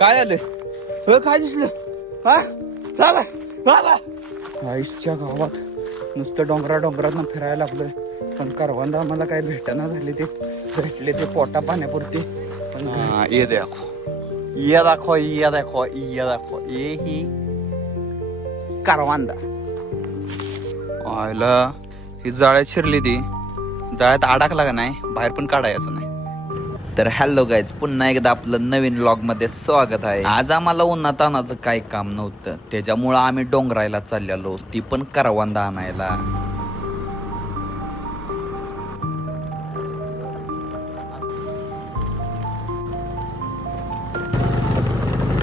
काय आलं हो? काय दिसलं? हा झाला झाला. आईच्या गावात नुसतं डोंगरात फिरायला लागलोय, पण करवंद आम्हाला काय भेटना झाले. ते भेटले ते पोटा पाण्यापुरते. ये देखो ये दाखो ये देखो ये देखो ये ही करवंदा. आयला ही जाळ्यात शिरली, ती जाळ्यात अडकला का नाही, बाहेर पण काढायचं नाही. तर हॅलो गाईज, पुन्हा एकदा आपलं नवीन व्लॉग मध्ये स्वागत आहे. आज आम्हाला उन्हातानाचं काही काम नव्हतं, त्याच्यामुळं आम्ही डोंगरायला चाललेलो, ती पण करवंदा आणायला.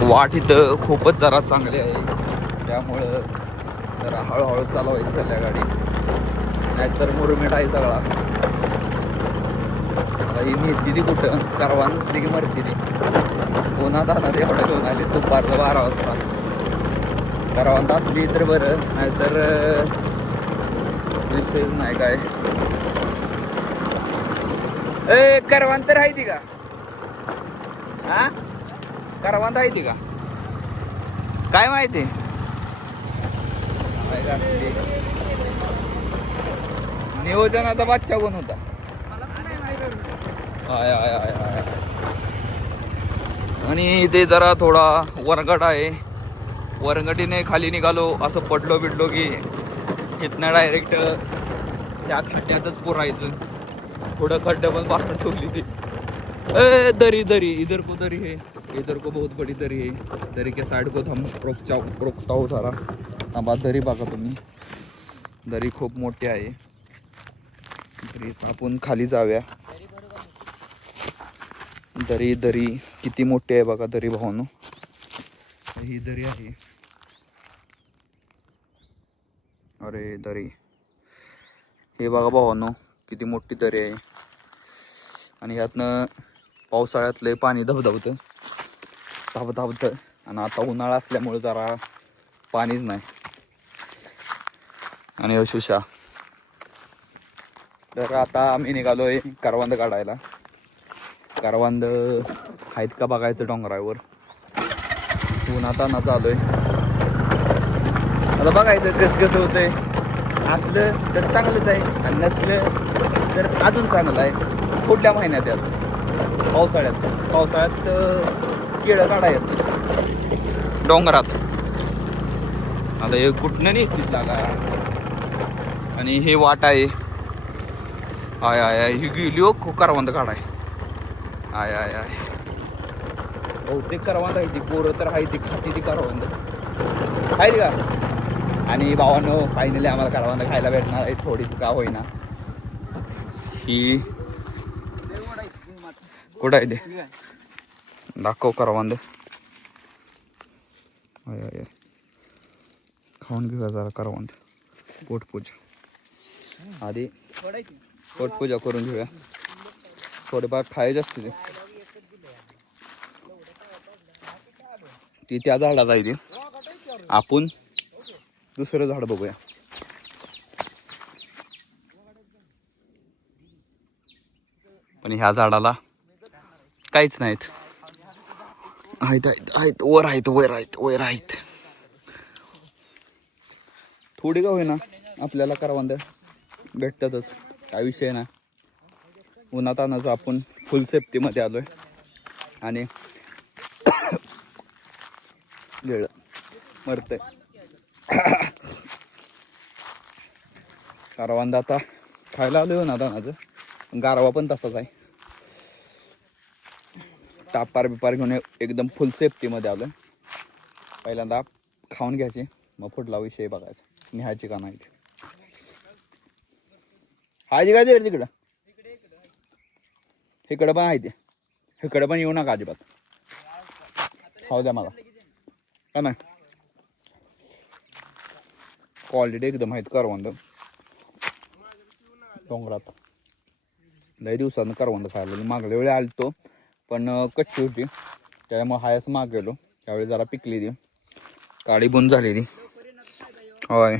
वाट इथं खूपच जरा चांगली आहे, त्यामुळं जरा हळूहळू चालवायची चालल्या गाडी, नाहीतर मुरमीट आहे सगळा. ही नेती ती कुठं करवान नसली की मरती ती. उन्हात आणत एवढं घेऊन आली दुपारचं 12 वाजता. करवांत असली तर बरं, नाहीतर विषयच नाही काय. ए करवांत तर आहे ती का? हा करवांत आहे ती का? काय माहिती. नियोजनाचा बादशाह कोण होता? I I I I. आणि ते जरा थोडा वरगट आहे, वरगटीने खाली निघालो, असं पडलो बिडलो की इथनं डायरेक्ट त्या खड्ड्यातच पुरायचं. थोडं खड्डे पण बाहेर ठेवली ती. ए दरी दरी इधर को दरी है, इधर को बहुत बड़ी दरी है. दरी के साइड को हम रोकता हो जरा. बा दरी बघा तुम्ही, दरी खूप मोठी आहे. दरी आपण खाली जाऊया. दरी दरी किती मोठी आहे बघा दरी भावानो. ही दरी आहे. अरे दरी हे बघा भावानो, किती मोठी दरी आहे. आणि यातनं पावसाळ्यातलं पाणी धबधबतं धावतं. आणि आता उन्हाळा असल्यामुळे जरा पाणीच नाही. आणि अशुषा तर आता आम्ही निघालोय करवंद काढायला. करवंद आहेत का बघायचं डोंगरावर. उन्हाताना आलोय, आता बघायचं कसं होतंय. असलं तर चांगलंच आहे, आणि नसलं तर अजून चांगलं आहे. पुढल्या महिन्यात याच पावसाळ्यात केळं काढायचं डोंगरात. आता हे कुठनं निघतीच लागा. आणि हे वाट आहे. आय आय आय ही गेली हो करवंद काढाय. आय आय आय बहुतेक करवंद आहे ती. पोरं तर आहे ती खाती ती करवंद आहे का. आणि भावांनो फायनली आम्हाला करवंद खायला भेटणार आहे, थोडी का होईना. ही कुठं आहे ते दाखव करवंद. आय आय खाऊन घेऊया जरा करवंद. पोटपूजा आधी पोटपूजा करून घेऊया. थोडेफार खायचे असते ती त्या झाडाला आहे. ती आपण दुसरं झाड बघूया. पण ह्या झाडाला काहीच नाहीत. आहेत आहेत आहेत वर आहेत वर आहेत वर आहेत. थोडी का होईना आपल्याला करवंद भेटतातच, काय विषय ना. उन्हातानाच आपण फुल सेफ्टीमध्ये आलोय. आणि गेलं मरतंय. करवंद आता खायला आलोय उन्हातानाचं. गारवा पण तसाच आहे. टापार बिपार घेऊन एकदम फुल सेफ्टीमध्ये आलोय. पहिल्यांदा खाऊन घ्यायची, मग पुढला विषय बघायचा निहायची का नाही. हायची काय तिकडं इकडं पण आहे ते. इकडं पण येऊ नका अजिबात. हो द्या मला का नाही. क्वालिटी एकदम आहेत करवंद. डोंगरात लई दिवसानं करवंद खायला. मागल्या वेळी आलतो पण कच्ची होती, त्याच्यामुळे हायच माग गेलो. त्यावेळी जरा पिकली ती, काळी बुंद झाली ती. होय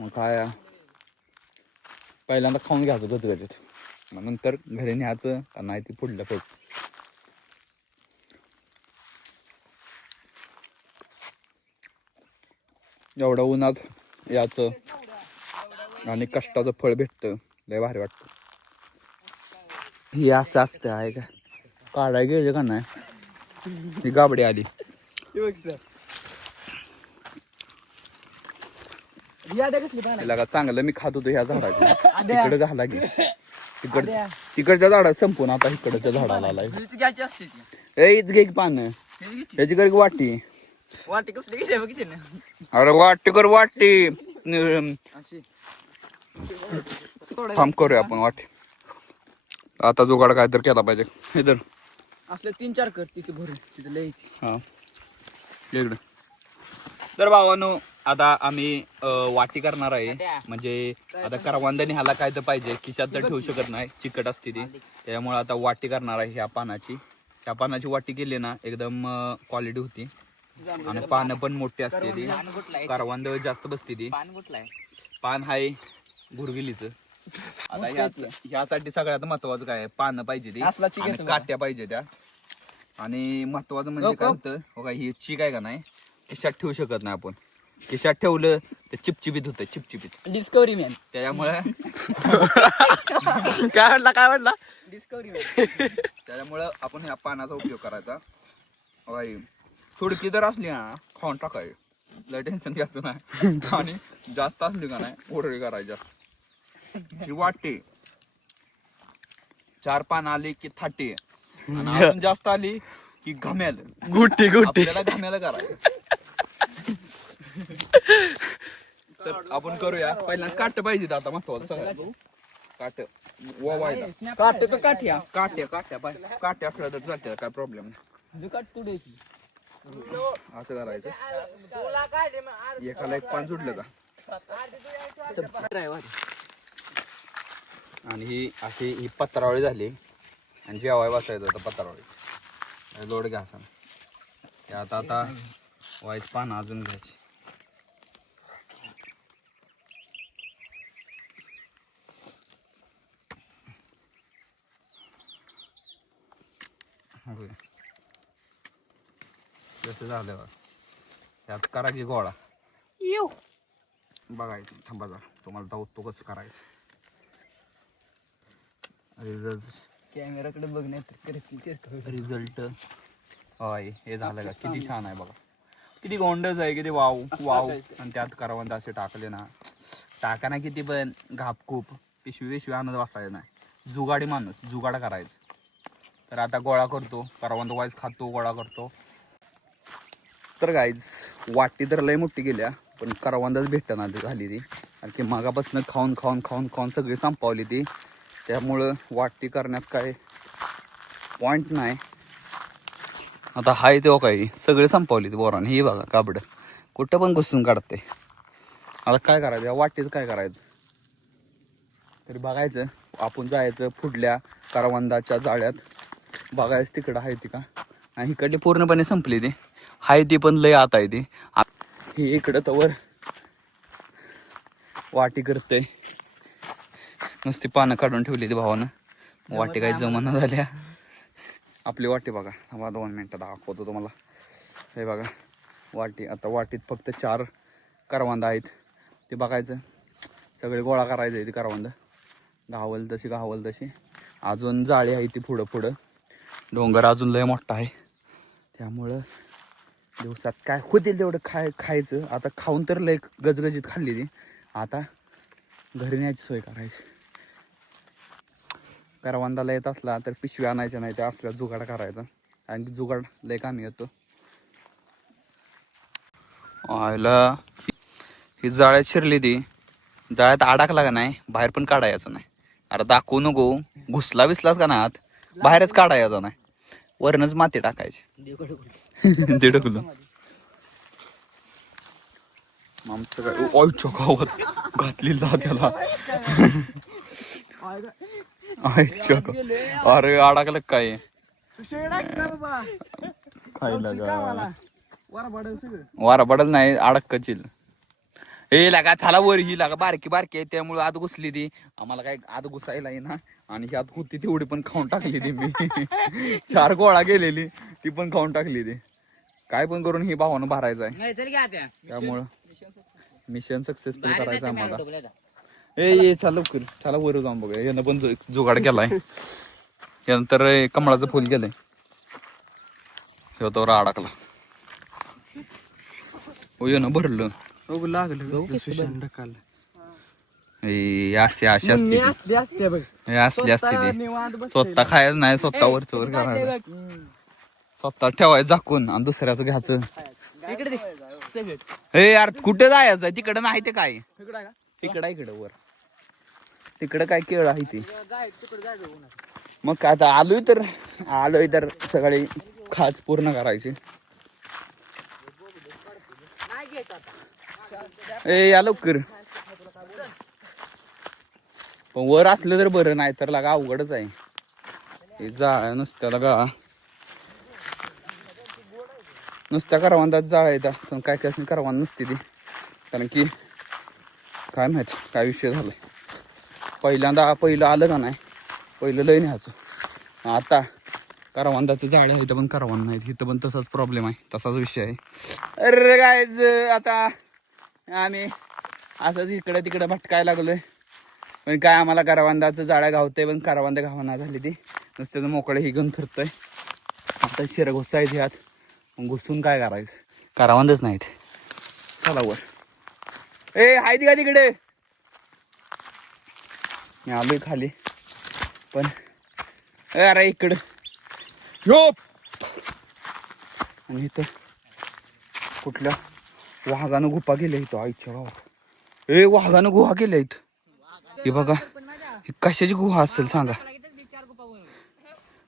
मग काय पहिल्यांदा खाऊन घ्यायचं गजगजीत, मग नंतर घरी न्यायचं का नाही ती पुढल्या एवढं उन्हात याचं आणि कष्टाचं फळ भेटतं, लय भारी वाटतं. हे असं असतं आहे का, काढाय गेले का नाही, ही गाबडी आली. तिला का चांगलं मी खात होतो ह्या झाडाची, तिकडे झाला की तिकडच्या झाडात संपून आता इकडच्या झाडाला आलाय. घे पानं त्याची कर वाटी. अरे वाटी कर वाटी. थांब करूया आपण वाटी. आता जुगाड काय तर केला पाहिजे. इधर असलं 3-4 कर तिथे भरून तिथे लय. हा इकडं. तर भावानो आता आम्ही वाटी करणार आहे. म्हणजे आता करवंदाने ह्याला काय तर पाहिजे, खिशात तर ठेवू शकत नाही, चिकट असते ती. त्यामुळे आता वाटी करणार आहे ह्या पानाची. ह्या पानाची वाटी केली ना एकदम क्वालिटी होती आणि पानं पण मोठी असते ती. करवंद जास्त बसते ती. पान हाय गुरगिलीच. आता ह्यासाठी सगळ्यात महत्वाचं काय, पानं पाहिजे ती आणि काट्या पाहिजे त्या. आणि महत्वाचं म्हणजे काय होतं बघा, ही चीक आहे का नाही, खिशात ठेवू शकत नाही आपण. खिशात ठेवलं तर चिपचिपीत होतं, चिपचिपीत. डिस्कवरी मॅन त्याच्यामुळे काय म्हटला डिस्कवरी मॅन. त्याच्यामुळं आपण ह्या पानाचा उपयोग करायचा. बघा ही थोडकी जर असली ना खाऊन टाकायची, लय टेन्शन घ्यायचं नाही. आणि जास्त असली का नाही ओरडी करायच्या. ही वाटे 4 पानं आली की थाटे, आणि अजून जास्त आली की घाम्याल गुट्टी आपल्याला घाम्याला करायचं. तर आपण करूया. पहिला काट पाहिजे आता महत्वाचं सगळं. काट वावायला काटे पे काठ्या काट्या असल्या तर चालते, काय प्रॉब्लेम नाही. दुकाट तुडे असं करायचं. एकाला एक पान सुटलं का, आणि ही अशी ही पत्रावळी झाली आणि जेवाय बसायचं होतं पत्रावळी. लोड घ्या असं त्यात आता वाईट पानं अजून घ्यायची. जसं झालं बघा, त्यात करा की गोळा. बघायचं थांबा जा, तुम्हाला दावतो कसं करायचं. कॅमेराकडे बघण्यात रिझल्ट होय हे झालं का, किती छान आहे बघा, किती गोंडच आहे, किती वाव वाव. आणि त्यात करवंद असे टाकले ना, टाकाना किती पण घापकूप पिशवी आणत बसायचं नाही. जुगाडी माणूस जुगाड करायचं. तर आता गोळा करतो, करवंद वाईज खातो, गोळा करतो. तर गाईज वाटी तर लय मोठी गेल्या, पण करवंदच भेटना झाली ती. आणखी मागापासून खाऊन खाऊन खाऊन खाऊन सगळी संपवली ती. त्यामुळं वाटी करण्यात काय पॉइंट नाही. आता हाय तेव्हा काही सगळे संपवली ती बोराने. ही बघा काबड कुठं पण घुसून काढते. आता काय करायचं या वाटीत, काय करायचं तरी बघायचं. आपण जायचं पुढल्या करवंदाच्या जाळ्यात, बघायचं तिकडं आहे ती का. आणि इकडली पूर्णपणे संपली ती, हाय ती पण लय आत आहे ती. ही इकडं तवर वाटी करते, नुसती पानं काढून ठेवली ती भावानं. वाटी काही जमाना झाल्या. आपली वाटी बघा, 2 मिनिटं दाखवतो तुम्हाला. हे बघा वाटी. आता वाटीत फक्त 4 करवंद आहेत, ते बघायचं. सगळे गोळा करायचं ते करवंद, घावल तशी. अजून जाळी आहे ती पुढं. डोंगर अजून लय मोठा आहे, त्यामुळं दिवसात काय होतील तेवढं खायचं. आता खाऊन तर लय गजगजीत खाल्ली ती. आता घरी न्यायची सोय करायची. करवंदाला येत असला तर पिशवी आणायच्या नाही, त्या असल्या जुगाड करायचा. आणि जुगाड लय कामी येतो. आयला ही जाळ्यात शिरली ती, जाळ्यात अडकला का नाही बाहेर पण काढायचं नाही. अरे दाखवू नको, घुसला बिसलाच का नाही आत, बाहेरच काढायचा नाही, वरनच माती टाकायची. 1.5 किलो आमचं काय आईच्या गावात घातली जा त्याला. अरे अडकलं काय वारा पडल नाही, अडकचिल. हे लागा झाला वर, ही लागा बारकी आहे त्यामुळे आत घुसली ती. आम्हाला काय आत घुसायला ना, आणि ही आत होती तेवढी पण खाऊन टाकली ती मी. 4 गोळा गेलेली ती पण खाऊन टाकली ती. काय पण करून ही भावानं भरायचं आहे नाही चल घ्या त्या त्यामुळं मिशन सक्सेसफुल बाहेर करायचं नाही तर आम्हाला मी डोबलेला. ए चल लवकर चला वर जाऊन बघूया यानं पण जुगाड केलाय यानंतर कमळाचं फुल गेलंय ह्यो तो अडकला हो यानं भरलं ए अशी अशी असते हे असली असते ती स्वतः खायचं नाही स्वतः वरच वर करायचं स्वतः ठेवायचं झाकून आणि दुसऱ्याचं घ्यायचं इकडे दे. हे यार कुठे जायचं तिकडं नाही ते काय तिकडं इकडं वर तिकडं काय केळ आहे ती मग काय आता आलोय तर सकाळी खाच पूर्ण करायची ए या लवकर पण वर असलं तर बरं नाही तर लागा अवघडच आहे हे जाळ नुसत्या लागा नुसत्या करवंदात जाळ येतात पण काय काय करवंद नसते ती कारण की काय माहित काय विषय झालाय पहिलं आलं का नाही पहिलं लय न्यायचं आता करवंदाचं झाड आहे इथं पण करवंद नाहीत इथं पण तसाच प्रॉब्लेम आहे तसाच विषय आहे अरे गायज आता आम्ही असंच इकडे तिकडे भटकायला लागलोय पण काय आम्हाला करवंदाचं जाळ्या गावतंय पण करवंद गावाना झाली ती नुसतं मोकळे ही घेऊन फिरतोय आता शिर घुसायचे ह्यात घुसून काय करायचं करवंदच नाहीत चला वर ए हाय ती का तिकडे मी आलोय खाली पण अरे इकडं आणि इथं कुठल्या वाघानं गुफा गेल्या इथं आईच्या गावात ए वाघानं गुहा केल्या इथं हे बघा ही कशाची गुहा असेल सांगा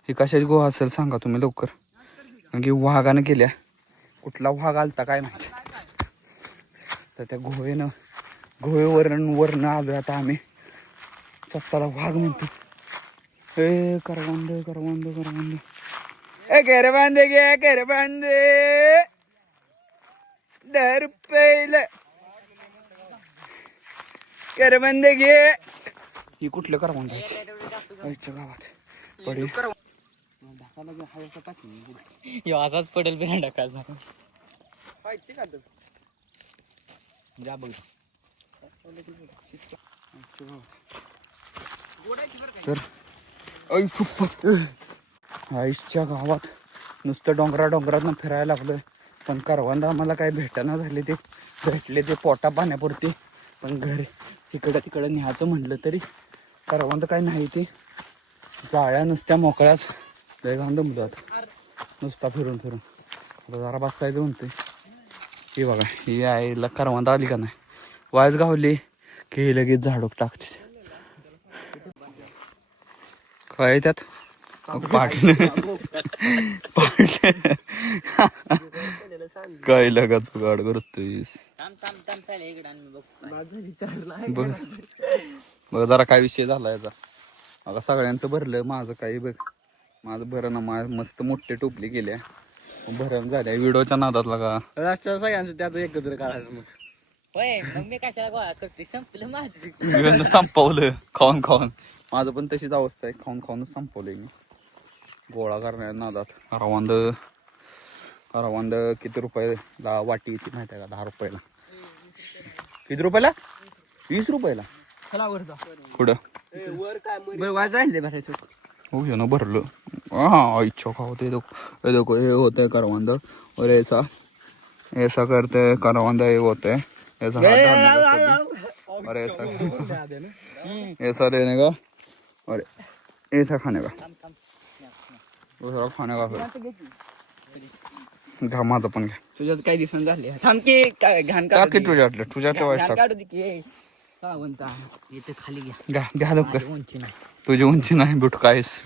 ही कशाची गुहा असेल सांगा तुम्ही लवकर कारण की वाघानं केल्या कुठला वाघ आलता काय माहिती तर त्या गुहेवरनं आलोय आता आम्ही स्वतःला वाघ म्हणतो ए करवंद ए करवंद घे करवंद 10 रुपये करवंद घे ही कुठलं करवंद आईच्या गावात पडेल असाच पडेल बिना टाकायचा जा बघ तर आईच्या गावात नुसतं डोंगरात फिरायला लागलोय पण करवंद आम्हाला काय भेटना झाले ते भेटले ते पोटा पाण्यापुरते पण घरी तिकडं न्यायचं म्हटलं तरी करवंद काय नाही ते जाळ्या नुसत्या मोकळ्याच लय घाण दमलो नुसता फिरून आता जरा बसायचं म्हणतोय ही बघा ही आईला करवंद आली का नाही वाज गावली की ही लगेच झाडूक टाकते काय त्यात पाटलं काय लगाच गाड करतोयस बघ जरा काय विषय झाला याचा आता सगळ्यांचं भरलं माझं काही बघ माझं भरण मस्त मोठे टोपली गेल्या भरण झाल्या व्हिडिओच्या नादात लागा राष्ट्र सगळ्यांचं त्यात एकत्र काढायचं मग होय मग मी कशाला गोळा करते संपलं माझं संपवलं खाऊन माझं पण तशीच अवस्था आहे खाऊनच संपवलंय मी गोळा करण्याच्या नादात करवंद किती रुपयाला वाटी येते माहिती आहे का 10 रुपयाला किती रुपयाला 20 रुपयाला कुठं हो ना भरलं हाँ इच्छा होते देखो ये होता है करवंद और ऐसा करते हैं करवंद ये होते हैं ऐसा और ऐसा देने का और ऐसा खाने का दूसरा खाने का घ्या माझं पण घ्या तुझ्यात काही दिसून झाले थांब की घाण टाकी तुझ्यातल्या वाईट काढू दे की का म्हणता इथे खाली घ्या घ्या लवकर उंची नाही तुझी उंची नाही बुटकायस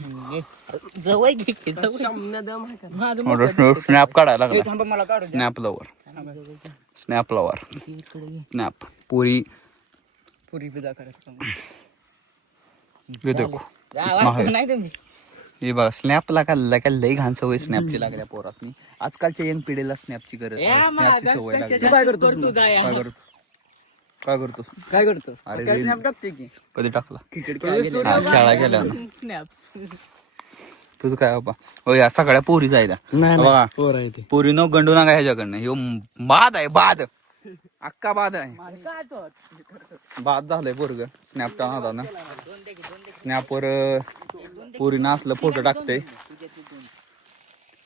जवळ घे की स्नॅप काढायला लागला थांब मला काढू स्नॅप लवर स्नॅप पुरी पिझ्झा करायचं हे देखो नाही तुम्ही हे बघा स्नॅपला का लई घाण सवय स्नॅपची लागल्या पोरासनी आजकालच्या यंग पिढीला स्नॅपची गरज स्नॅपची सवय लागली काय करतो अरे टाकते की कधी टाकला खेळा गेला तुझं काय बाबा हो या सगळ्या पोरी जायला बघा पोर आहे ते. पोरी न गंडू नका ह्याच्याकडनं ह्यो बाद आहे बाद अक्का बाद आहे बाद झालंय पोरग स्नॅपच्या नादानं स्नॅपवर पोरीनं असलं फोटो टाकते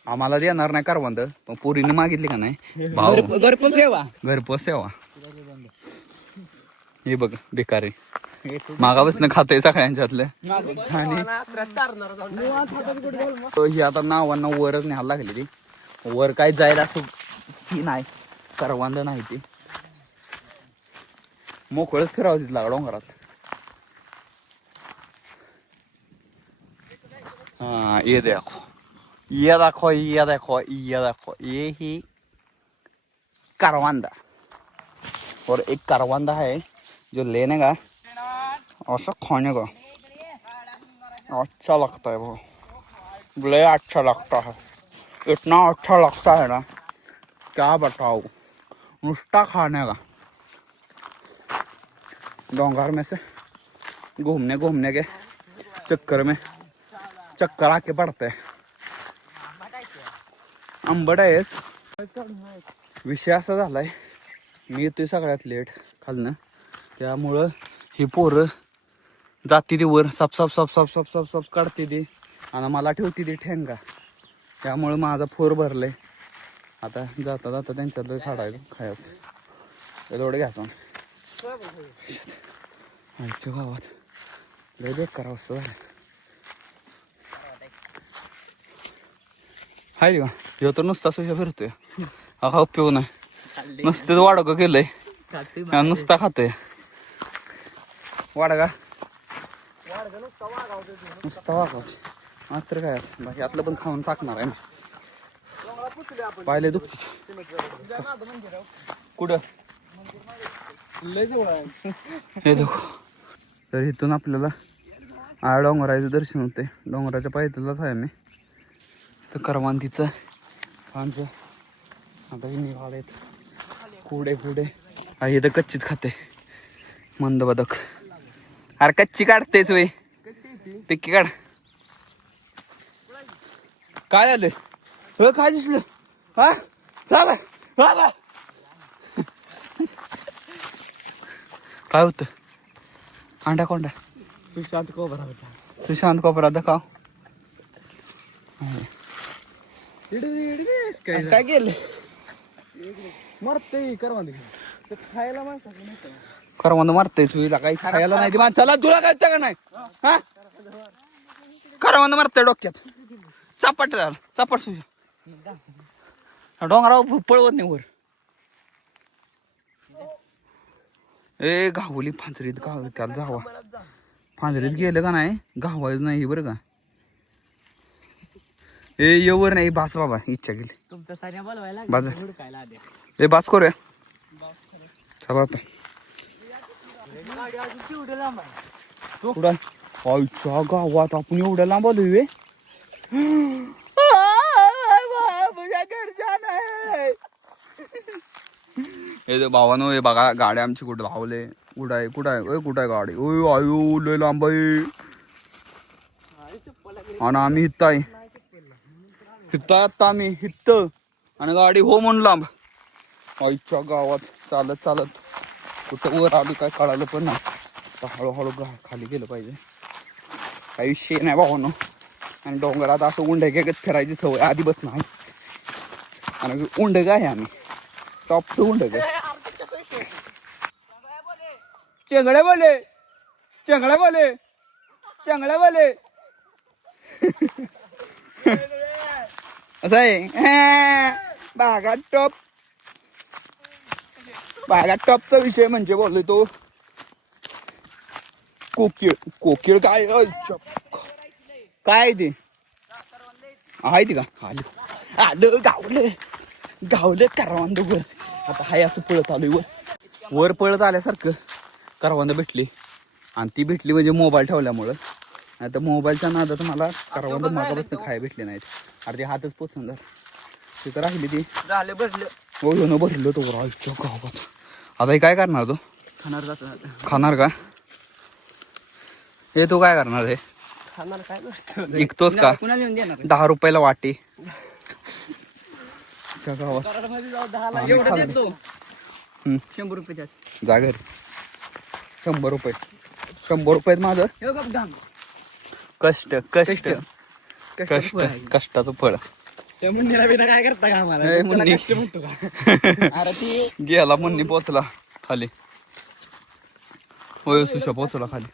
आम्हाला देणार नाही करवंद पण पोरीने मागितली का नाही भाऊ घरपोच सेवा घरपोच सेवा हे बघ बेकारी मागापासून खातंय सगळ्यांच्यातलं आणि ही आता नावांना वरच न्यायला लागली ती वर काय जायला असं ती नाही करवंद नाही ती मोकळच फिरावं तिथला डोंगरात हाँ ये देखो ये ही करवंदा और एक करवंदा है जो लेने का ऐसा खाने का अच्छा लगता है वो बड़े अच्छा लगता है इतना अच्छा लगता है ना क्या बताओ नुस्ता खाने का डोंगर में से घूमने के चक्कर में चक्कर आके पड़ते हैं आंबट आहे विषय असा झालाय मी येतोय सगळ्यात लेट खालनं त्यामुळं ही पोरं जाती ती वर साप काढते ती आणि मला ठेवते ती ठेंगा त्यामुळं माझा फोर भरलंय आता जाता जाता त्यांच्यातलं काढायचं खायचं एवढं घ्यायचं आमच्या गावात लय बेकार अवस्था झाली हाय का ह्यो तर नुसता सुशा फिरतोय हा उपयोग नाही नुसतेच वाडगं केलंय नुसता खातोय वाडगा नुसता वागावते मात्र काय बाकी आतलं पण खाऊन टाकणार आहे ना पाहिले दुखते कुठं हे देखो तर इथून आपल्याला आळ डोंगराचं दर्शन होते डोंगराच्या पायथ्यालाच आहे मी तर करवंदीचं पानचं आता निघालेत पुढे आई तर कच्चीच खाते मंद बदक अरे कच्ची काढतेच वय पिक्की काढ काय झालं हो काय दिसलं हा झालं काय होतं अंडा कोंडा सुशांत कोबरा होता. सुशांत कोपरा दाखव काय गेलं मरते करवंद ते खायला माणसाचं नाही का? करवंद मारतय चुईला काही खायला नाही ती माणसाला तुला कळतं का नाही हा करवंद मारतय डोक्यात चापट झालं चापट सुजा डोंगरावर पळवत नाही वर ए गावली फांजरीत गाव त्याला जावा फांजरीत गेलं का नाही गावायच नाही बरं का ए येवर नाही बास बाबा इच्छा गेली तुमचं साऱ्या बोलवायला बाज हुडकायला आल्या. ए बास करूया चला आता गाडी अजून केवढं लांब आहे. कुठं आईच्या गावात आपण एवढ्या लांब आलोय हे भावानो हे बघा गाड्या आमची कुठं धावले कुठं आहे गाडी ओय आयो लय लांब आहे आणि आम्ही हित आहे हित आता आम्ही हित आणि गाडी हो म्हणून लांब आईच्या गावात चालत कुठं वर आली काय कळालं पण नाही तर हळूहळू खाली गेलं पाहिजे काही विषय नाही भावानो आणि डोंगरात असं उंड घेत फिरायची सवय आधी बस नाही आणि उंड काय आम्ही टॉपचं उंड काय चेंगड्या बोले असं आहे बागा टॉपचा विषय म्हणजे बोलतोय तो कोकिळ काय काय ते आहे ते का आलं गावलं करवंद वर आता हाय असं पळत आलोय वर पळत आल्यासारखं करवंद भेटली आणि ती भेटली म्हणजे मोबाईल ठेवल्यामुळं नाही तर मोबाईलच्या नादात मला करवंद मागापासून खाय भेटले नाहीत अरे ते हातच पोचून झालं तिथं राहिली ती झालं भरलं हो न भरलं तो राहायच्या गावात आता हे काय करणार तो खाणार का हे तू काय करणार आहे खाणार काय नसतं. विकतोस का? कुणाला येऊन देणार 10 रुपयाला वाटी त्या गावात कराडमध्ये जाऊ 10ला आम्ही एवढं खाल्लं. देतो हम्म. 100 रुपये जास्त जा घरी 100 रुपये 100 रुपयात माझं हे बघ दाम कष्ट कष्ट कष्टाचं फळ आहे. कष्टाचं फळ त्या मुन्नीला बिना काय करता का आम्हाला? ए, त्याला मुन्नी. कष्ट म्हणतो का? अरे ती गेला मुन्नी पोचला खाली. होय सुशा पोचला खाली.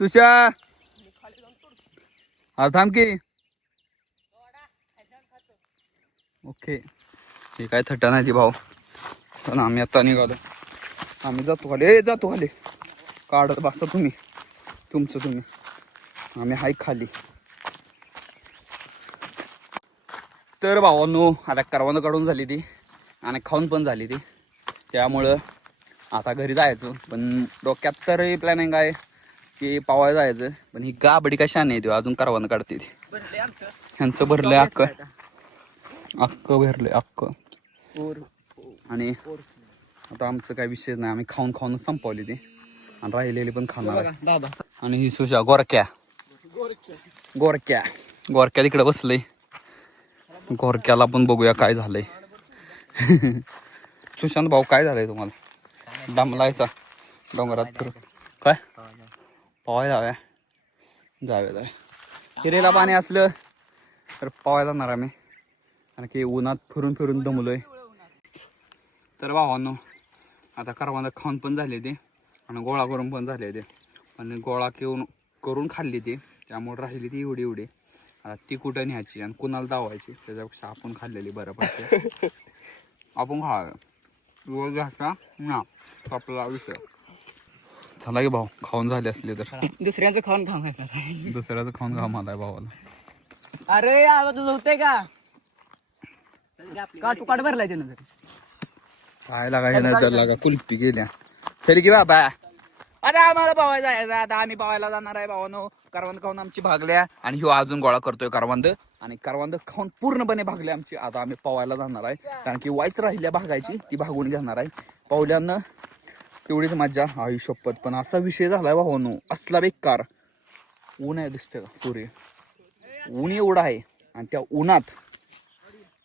सुशा हा थांब की. ओके हे काय थट्टा नाही ती भाऊ. पण आम्ही आता निघालो. आम्ही जातो खाली. ए जातो खाली. काढत बसा तुम्ही तुमचं तुम्ही. आम्ही हाय खाली. तर भावांनो आता करवंद काढून झाली ती आणि खाऊन पण झाली ती. त्यामुळं आता घरी जायचं. पण डोक्यात तर प्लॅनिंग आहे की पावायला जायचं. पण ही गाबडी कशा नाही ती अजून करवंद काढते ती. भरले आमचं ह्यांचं भरलंय अक्क अक्क भरलंय अक्क. पोर आणि आता आमचं काही विषय नाही. आम्ही खाऊन खाऊनच संपवली ती आणि राहिलेली पण खाणार आहे. बाबा आणि ही सुशा गोरक्या गोरक्या गोरक्या तिकडे बसलंय. गोरक्याला पण बघूया काय झालंय. सुशांत भाऊ काय झालंय तुम्हाला? दमलायचा डोंगरात फिरून काय पवाय जाऊया जाऊया हिरेला पाणी असलं तर पवाय जाणार आम्ही. कारण की उन्हात फिरून फिरून दमलोय. तर भावांनो आता करवंद खाऊन पण झाले ते आणि गोळा करून पण झाले ते. पण गोळा करून खाल्ली ती त्यामुळे राहिली ती एवढी एवढी. आता ती कुठं न्यायची आणि कुणाला दावायची त्याच्यापेक्षा आपण खाल्लेली बरं पडते. आपण खावं रोज घासा ना आपला विषय. चला की भाऊ खाऊन झाले असले तर दुसऱ्यांचं खाऊन खाऊ दुसऱ्याचं खाऊन घाम आलाय भावाला. अरे आवाज तुझं होतंय का काटू काट भरलाय त्यानं काय लागा कुल्फी गेल्या. चल की बाबा अरे आम्हाला पवायला जायचं. आता आम्ही पवायला जाणार आहे भावानो. करवंद खाऊन आमची भागल्या आणि ह्यो अजून गोळा करतोय करवंद. आणि करवंद खाऊन पूर्णपणे भागले आमची. आता आम्ही पवायला जाणार आहे कारण की वाईच राहिल्या भागायची ती भागून घेणार आहे. पावल्यानं तेवढीच मज्जा आयुष्यपत. पण असा विषय झालाय भावानो असला बेकार. ऊन आहे दिसतंय का सूर्य. ऊन एवढं आहे आणि त्या उन्हात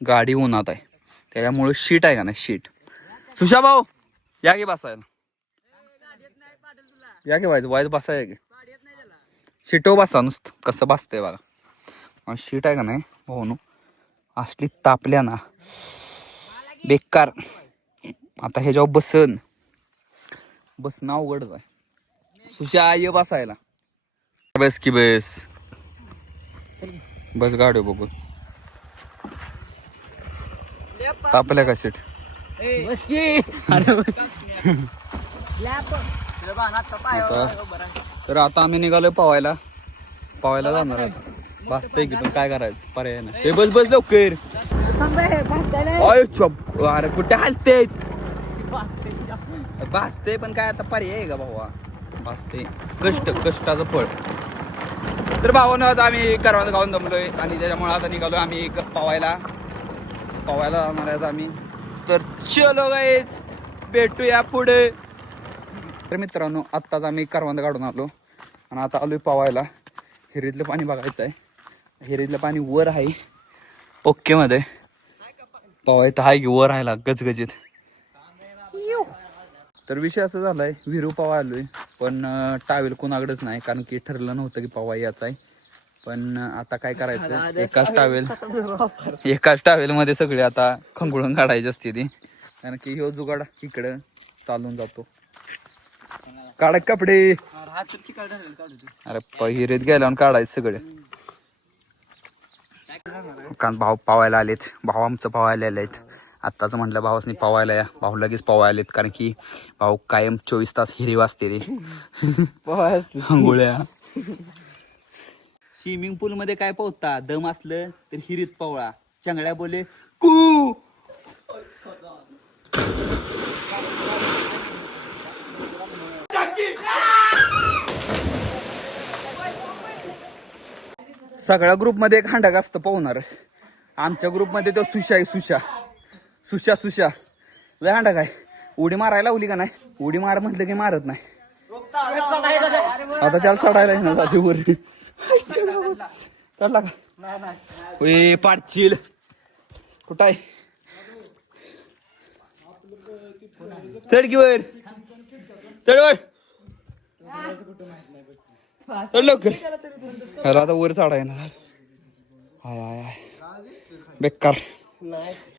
गाडी उन्हात आहे त्याच्यामुळे शीट आहे का नाही शीट. सुशा भाऊ या की बसायला या की वाईज बसाय की शीटो बसा नुसतं कसं बसतंय बघा. शीट आहे का नाही भाऊ असली तापल्या ना बेकार. आता ह्याच्यावर बसणं अवघडच आहे. सुशा ये बसायला बस की बस बस गाडी बघू तापल्या का सीट. बस की तर आता आम्ही निघालोय पवायला जाणार आहे. भासतंय की पण काय करायचं पर्याय नाही. बस बस लवकर. अरे कुठे हालतेच भासते पण काय आता पर्याय आहे का भावा. भासते कष्टाचं फळ. तर भावानं आता आम्ही करवंद खाऊन जमलोय आणि त्याच्यामुळे आता निघालोय आम्ही पवायला जाणार आहेत आम्ही. तर चलो गाईज भेटूया पुढे. तर मित्रांनो आत्ताच आम्ही करवंद काढून आलो आणि आता आलोय पवायला. हिरीतलं पाणी बघायचं आहे. हिरीतलं पाणी वर आहे ओके मध्ये. पवायचं आहे की वर राहायला गजगजीत. तर विषय असं झालाय विरू पवा आलोय पण टावेल कोणाकडेच नाही कारण की ठरलं नव्हतं की पवा याचा आहे. पण आता काय करायचं एकाच टावेल मध्ये सगळे आता खंगुळून काढायची असते ती. कारण की ह्यो जुगाड इकडं चालून जातो. काढ कपडे अरे हिरीत गेल्यावर काढायचं सगळे. कारण भाऊ पवायला आलेत. भाऊ आमचं पवायला आलेत. आत्ताच म्हटलं भावासनी पवायला या. भाऊ लगेच पवायला आलेत कारण की भाऊ कायम 24 तास हिरी वाजते रे आंघोळ्या. स्विमिंग पूल मध्ये काय पोहता दम असलं तर हिरीत पवळा. चंगळ्या बोले कू. सगळ्या ग्रुप मध्ये एक हांडा असतं पोहणार. आमच्या ग्रुप मध्ये तो सुशा आहे. सुशा लय हांडा काय उडी मारायला लावली का नाही. उडी मार म्हटलं की मारत नाही. आता त्याला चढायला ना जाते वर चढला का होय पाडशील कुठं आहे चढ की वर चढ वर चढ लवकर अरे आता वर चढाय ना हाय हाय हाय बेकार